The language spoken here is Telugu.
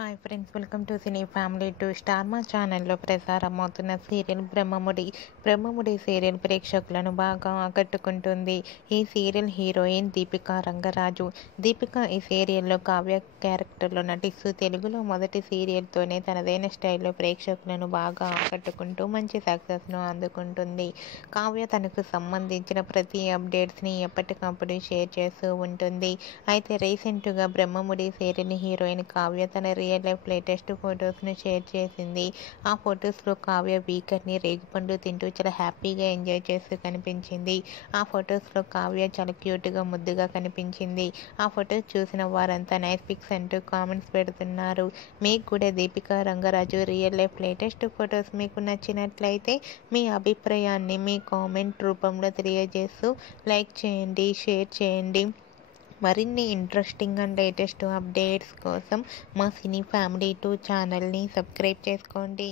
Hi friends, welcome to cine family to star మా ఛానల్లో ప్రసారమవుతున్న సీరియల్ బ్రహ్మముడి సీరియల్ ప్రేక్షకులను బాగా ఆకట్టుకుంటుంది. ఈ సీరియల్ హీరోయిన్ దీపికా రంగరాజు. దీపిక ఈ సీరియల్లో కావ్య క్యారెక్టర్లో నటిస్తూ తెలుగులో మొదటి సీరియల్తోనే తనదైన స్టైల్లో ప్రేక్షకులను బాగా ఆకట్టుకుంటూ మంచి సక్సెస్ను అందుకుంటుంది. కావ్య తనకు సంబంధించిన ప్రతి అప్డేట్స్ని ఎప్పటికప్పుడు షేర్ చేస్తూ ఉంటుంది. అయితే రీసెంట్గా బ్రహ్మముడి సీరియల్ హీరోయిన్ కావ్య తన రియల్ లైఫ్ లేటెస్ట్ ఫొటోస్ను షేర్ చేసింది. ఆ ఫొటోస్లో కావ్య వీకెండ్ని రేగిపండు తింటూ చాలా హ్యాపీగా ఎంజాయ్ చేస్తూ కనిపించింది. ఆ ఫొటోస్లో కావ్య చాలా క్యూట్గా ముద్దుగా కనిపించింది. ఆ ఫొటోస్ చూసిన వారంతా నైస్ పిక్స్ అంటూ కామెంట్స్ పెడుతున్నారు. మీకు కూడా Deepika Rangaraju real life latest photos మీకు నచ్చినట్లయితే మీ అభిప్రాయాన్ని మీ కామెంట్ రూపంలో తెలియజేస్తూ లైక్ చేయండి, షేర్ చేయండి. మరిన్ని ఇంట్రెస్టింగ్ అండ్ లేటెస్ట్ అప్డేట్స్ కోసం మా సినీ ఫ్యామిలీ 2 ఛానల్ని సబ్స్క్రైబ్ చేసుకోండి.